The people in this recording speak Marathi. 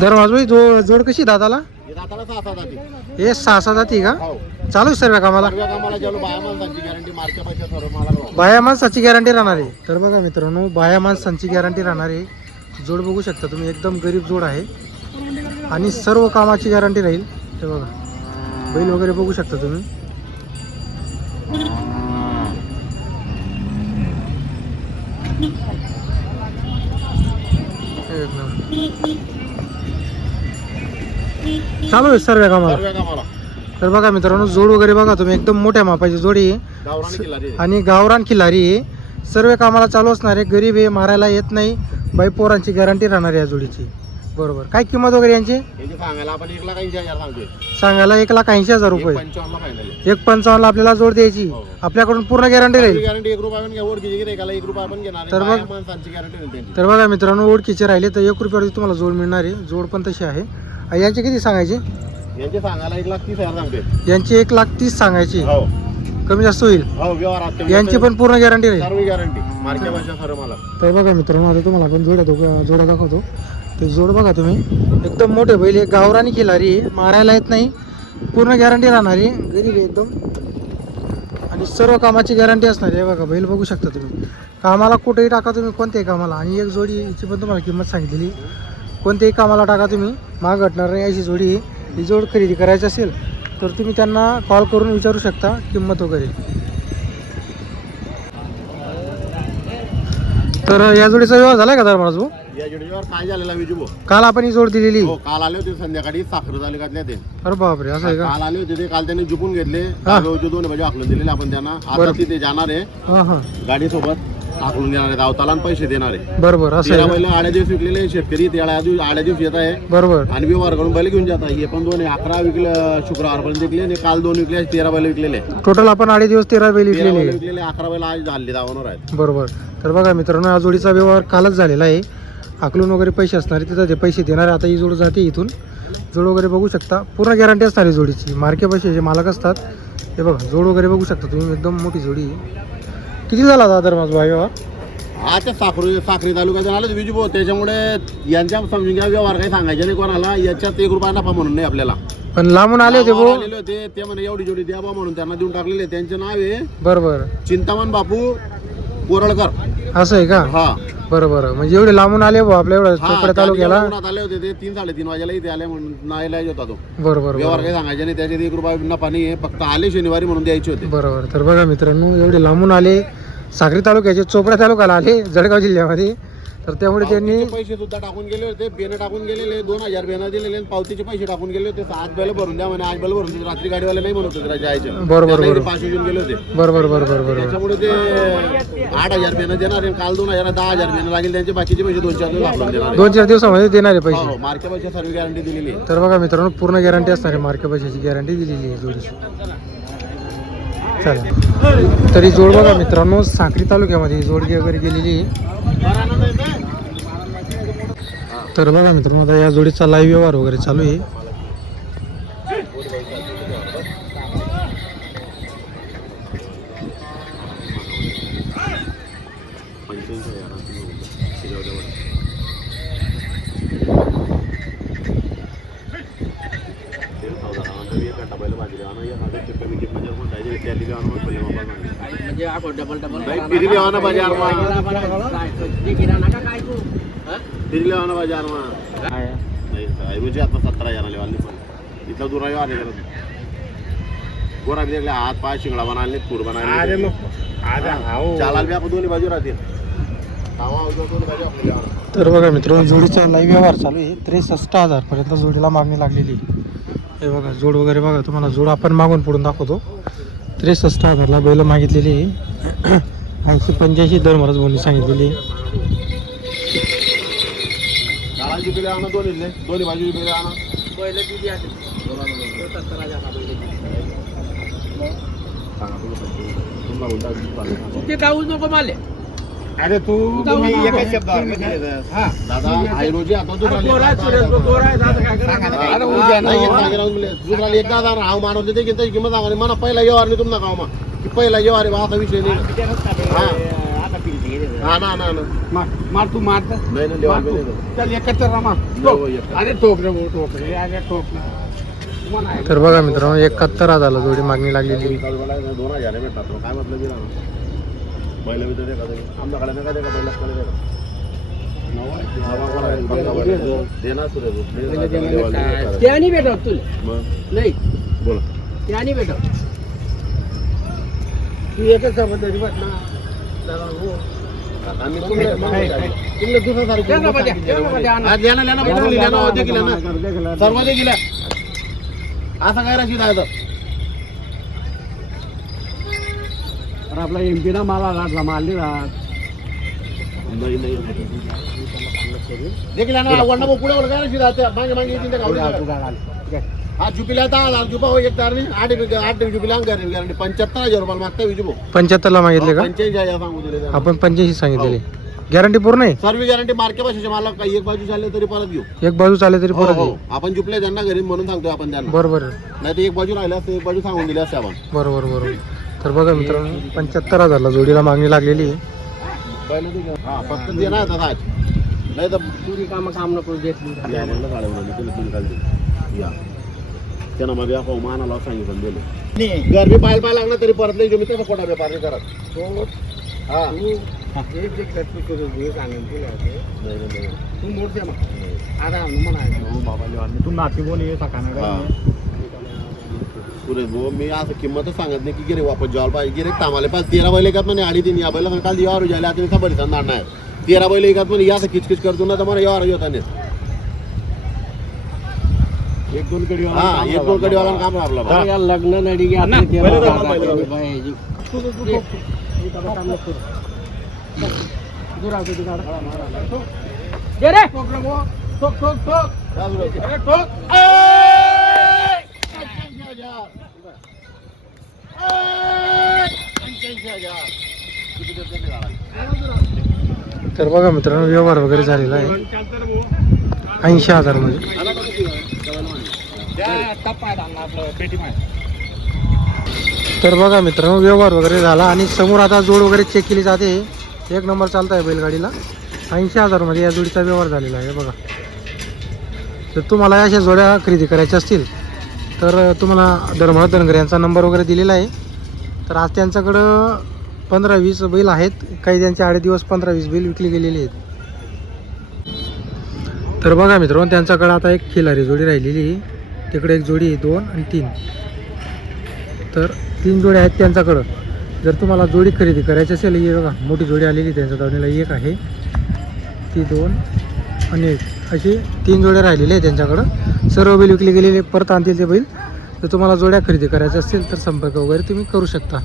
धर्माज भाई जोड कशी दादाला हे दाताला 6 जाती. हे 6 जाती का? हो. चालू आहे सर्व कामाला. सर्व कामाला चालू बाया माणसांची गॅरंटी मार्केट पाहिजे सर्व मला. बाया माणसाची गॅरंटी राहणार आहे. तर बघा मित्रांनो, बाया माणसांची गॅरंटी राहणार आहे. जोड बघू शकता तुम्ही, एकदम गरीब जोड आहे आणि सर्व कामाची गॅरंटी राहील. ते बघा बैल वगैरे बघू शकता तुम्ही. चालू आहे सर्व कामाला. सर्व कामाला तर बघा मित्रांनो, जोड वगैरे बघा तुम्ही, एकदम मोठ्या मापाची जोडी आहे गावरान खिल्लारी आहे. आणि गावरान खिल्लारी आहे. सर्व कामाला चालू असणार आहे. गरीब आहे, मारायला येत नाही. बाई पोरांची गॅरंटी राहणार आहे या जोडीची. बरोबर. काय किंमत वगैरे यांची याची सांगायला आपण 1,80,000 सांगतोय. सांगायला 1,80,000 रुपये. 1,55,000 फायनल. 1,55,000 आपल्याला जोड द्यायची. हो. आपल्याकडून पूर्ण गॅरंटी राहील. गॅरंटी 1 रुपया पण घ्या, ओळखीची गिऱ्हाईकाला 1 रुपया आपण घेणार. तर बाया माणसांची गॅरंटी नाही त्यांची. तर बघा मित्रांनो, ओळखीचे राहिले तर 1 रुपयावरती तुम्हाला जोड मिळणार आहे. जोड पण तशी आहे. यांची किती सांगायची? यांचे सांगायला 1,30,000 सांगतोय. यांची 1,30,000 सांगायची. हो कमी जास्त होईल. हो व्यवहार यांची पण पूर्ण गॅरंटी राहील. सर्व गॅरंटी मार्केट भाषा सर्व मला. तर बघा मित्रांनो, आता तुम्हाला आपण जोडा दाखवतो. ते जोड बघा तुम्ही, एकदम मोठे बैल आहे. गावरानी खिलारी आहे, मारायला येत नाही. पूर्ण गॅरंटी राहणार आहे. गरीब आहे एकदम आणि सर्व कामाची गॅरंटी असणार आहे. बघा बैल बघू शकता तुम्ही. कामाला कुठेही टाका तुम्ही, कोणत्याही कामाला. आणि एक जोडी हिची पण तुम्हाला किंमत सांगितलेली. कोणत्याही कामाला टाका तुम्ही, महाग घटणार नाही अशी जोडी आहे. ही जोड खरेदी करायची असेल तर तुम्ही त्यांना कॉल करून विचारू शकता किंमत वगैरे. तर या जोडीचा व्यवहार झाला का धर्मराज भाऊ? या जोडीवर काय झालेला विजू भाऊ? काल आपण ही जोड दिलेली. हो काल आले होते संध्याकाळी साखर तालुक्यातल्या ते. अरे बापरे, असं आहे का? काल आले होते ते. काल त्यांनी जुपून घेतले. हा. 2 बाजू आखलून दिलेले आपण त्यांना. आता बरं. तिथे जाणार आहे हां हां, गाडी सोबत आखलून देणार आहे. दावताला आणि पैसे देणार आहे. बरोबर. असं 13 आहे बैल आड्या दिवस विकलेले शेतकरी. ते आड्या दिवस येत आहे बरोबर. आणि व्यवहार करून बैल घेऊन जात आहे. हे पण 2 आहे. 11 विकले शुक्रवारपर्यंत विकले आणि काल 2 विकले. 13 बैल विकलेले. टोटल आपण 8 दिवस 13 बैल 13 बैल विकलेले. विकलेले. 11 बैल आज झाले दावणार आहेत. बरोबर. तर बघा मित्रांनो, या जोडीचा व्यवहार कालच झालेला आहे. आकलून वगैरे पैसे असणारे तिथं ते पैसे देणारे. आता ही जोड जाते इथून. जोड वगैरे बघू शकता, पूर्ण गॅरंटी असणार आहे जोडीची. मार्के पैसे जे मालक असतात हे बघा, जोड वगैरे बघू शकता तुम्ही, एकदम मोठी जोडी. किती झाला दादर माझा भाई व्यवहार? आता साखरी तालुक्यात आलं विजू भाऊ. त्याच्यामुळे यांच्या समजून घ्या, व्यवहार काही सांगायचे नाही कोणाला. याच्यात 1 रुपया नफा म्हणून नाही आपल्याला. पण लांबून आले होते भाऊ. आलेले होते ते म्हणे एवढी जोडी द्या बा म्हणून त्यांना देऊन टाकलेले. त्यांचे नाव आहे बरोबर. चिंतामण बापू कोरळकर. असं आहे का? हा बरोबर. म्हणजे एवढे लांबून आले भाऊ आपल्या एवढ्या चोपड्या तालुक्याला. आले होते ते. 3-3:30 वाजेला इथे आले म्हणून नाही होता तो. बरोबर. व्यवहार काही सांगायचे नाही. त्याच्यात 1 रुपया नफा नाही आहे. फक्त आले शनिवारी म्हणून द्यायचे होते. बरोबर. तर बघा मित्रांनो, एवढे लांबून आले, सागरी तालुक्याचे चोपड्या तालुक्याला आले, जळगाव जिल्ह्यामध्ये. तर त्यामुळे त्यांनी पैसे सुद्धा टाकून गेले होते. बेनं टाकून गेलेले 2,000 बेनं दिलेले. पावतीचे पैसे टाकून गेले होते. 7 बैल भरून द्या म्हणे. 8 बैल भरून द्या. रात्री गाडीवाले नाही म्हणत होते जायचे. बरोबर. 5 येऊन गेले होते. बरोबर बरोबर बरोबर. त्याच्यामुळे ते 8,000 बेनं देणार आहे. काल 2,000 10,000 बेनं लागेल. त्यांचे बाकीचे पैसे 2-4 दिवस आपण देणार. 2-4 दिवसामध्ये देणारे पैसे. हो मार्के पैसे सर्व गॅरंटी दिलेली आहे. तर बघा मित्रांनो, पूर्ण गॅरंटी असणार आहे. मार्के पैशाची गॅरंटी दिलेली आहे जोडीची. चालेल. तरी जोड बघा मित्रांनो, साक्री तालुक्यामध्ये ही जोड वगैरे गेलेली आहे. तर बघा मित्रांनो, आता या जोडीचा लाईव्ह व्यवहार वगैरे चालू आहे. बाजार ऐवजी आता 17,000 आले वाले पण इथला दूर आहे आले गोरा देखले हात पाय शिंगडा बनाले फूड बनाले चालाल बी आपण दोन्ही बाजू राहतील. तर बघा मित्रांनो, जोडीचा लाईव्ह व्यवहार चालू आहे. 63,000 पर्यंत जोडीला मागणी लागलेली. हे बघा जोड वगैरे बघा, तुम्हाला जोड आपण मागून पुढून दाखवतो. 63,000ला बैल मागितलेली आहे. 80-85 दर महाराज भाऊंनी सांगितलेली. दोन्ही बाजू नको माले. अरे तू एका शब्दावर दादा आई रोजी आता दुसरा एकदा हाव मानवते ते घेता किंमत सांगा. मला पहिला व्यवहार नाही तुम्हाला गाव मा पहिला व्यवहार आहे असा विषय नाही. हा ना ना ना मार तू मार तर. नाही ना लेवा मार तू. नाही ना. चल एकत्र रमा हो, एकत्र. अरे टोक रे भाऊ, टोक रे अरे टोक ना. मन आहे. तर बघा मित्रांनो 71,000 जोडी मागणी लागलेली. 2000 भेटतात तो काय मतलब दिला पहिल्या विचार आहे का तुम्ही आमच्याकडे नका दे का पहिल्या कडे दे का देणार तुला त्यानी भेटत तुला मग नाही बोला त्यानी भेटत तू एकच सोबत तरी बस ना जरा हो. आम्ही तुमले दुसरं सारखं आज लेना लेना बदल लेना होते की लेना सर्व दे गेल्या असं काय रशीद आहे तर आपला एमपी ना मला लागला मारली राहत नाही नाही देखील ना वडना पुढे वर काय रशीद आहे मागे मागे येतील गावडी हा जुपिला था जुपा हो एक तारनी 8 जुपिला अंगार गॅरंटी 75,000 रुपये मागता विजुबो 75 ला मागितले का 85,000 सांगू दिले आपण 85 सांगितलेली गॅरंटी पूर्ण आहे. सर्व गॅरंटी मार्के भाषेचे मला काही एक बाजू चालले तरी परत घेऊ एक बाजू चालले तरी परत हो, येईल. हो. आपण जुपले त्यांना घरी म्हणून सांगतोय आपण त्यांना बरोबर नाही तर एक बाजू राहिला असते एक बाजू सांगून दिली असते आपण बरोबर बरोबर. तर बघा मित्रांनो 75,000 ला जोडीला मागणी लागलेली आहे. हा फक्त ते नाही आता आज नाही तर पुरी काम नको घेतली या म्हणलं गाड्या म्हणून तिला तुम्ही खाली या त्यांना मध्ये आपण मानाला सांगितलं दिलं गरमी पाहायला लागणार तरी परत नाही तुम्ही त्याचा खोटा व्यापार नाही करत हा एक तू सांगेन तुला नाही नाही तू मोठे मग आता म्हणा तू नाती बोल ये सकाळी सुरेश भाऊ मी असं किंमतच सांगत नाही की गिरे वापस जेव्हा पाहिजे गिरे कामाला पाहिजे 13 बैल एकात म्हणे 8 या बैला काल यावर जायला आता खबर सांगणार नाही 13 बैल एकात म्हणे या असं किचकिच करतो ना तर मला यावर येता नाही एक दोन कडी हा एक दोन कडेवाला काम आपला बा. या लग्न नडी गे ना, आपले पहिले तेरा जाऊ, पहिले जाऊ. बायाची. दूर आहो तुझी गाडा. दे रे. ठोक रे भाऊ. ठोक, ठोक, ठोक. अरे ठोक. तर बघा मित्रांनो व्यवहार वगैरे झालेला आहे 80,000 मध्ये. तर बघा मित्रांनो व्यवहार वगैरे झाला आणि समोर आता जोड वगैरे चेक केली जाते. एक नंबर चालत आहे बैलगाडीला. 80,000 मध्ये या जोडीचा व्यवहार झालेला आहे बघा. तर तुम्हाला अशा जोड्या खरेदी करायच्या असतील तर तुम्हाला धर्मराज धनगर यांचा नंबर वगैरे दिलेला आहे. तर आज त्यांच्याकडं 15-20 बैल आहेत. काही त्यांचे 8 दिवस 15-20 बैल विकली गेलेली आहेत. तर बघा मित्रांनो त्यांच्याकडं आता एक खिलारी जोडी राहिलेली आहे. तिकडे एक जोडी आहे 2 आणि 3. तर 3 जोडी आहेत त्यांच्याकडं. जर तुम्हाला जोडी खरेदी करायची असेल ही बघा मोठी जोडी आलेली त्यांच्या दावणीला एक आहे ती 2 आणि 1 अशी 3 जोड्या राहिलेल्या आहेत त्यांच्याकडं. सर्व बैल विकले गेलेले परत आणतील ते बैल. जर तुम्हाला जोड्या खरेदी करायच्या असतील तर संपर्क वगैरे तुम्ही करू शकता.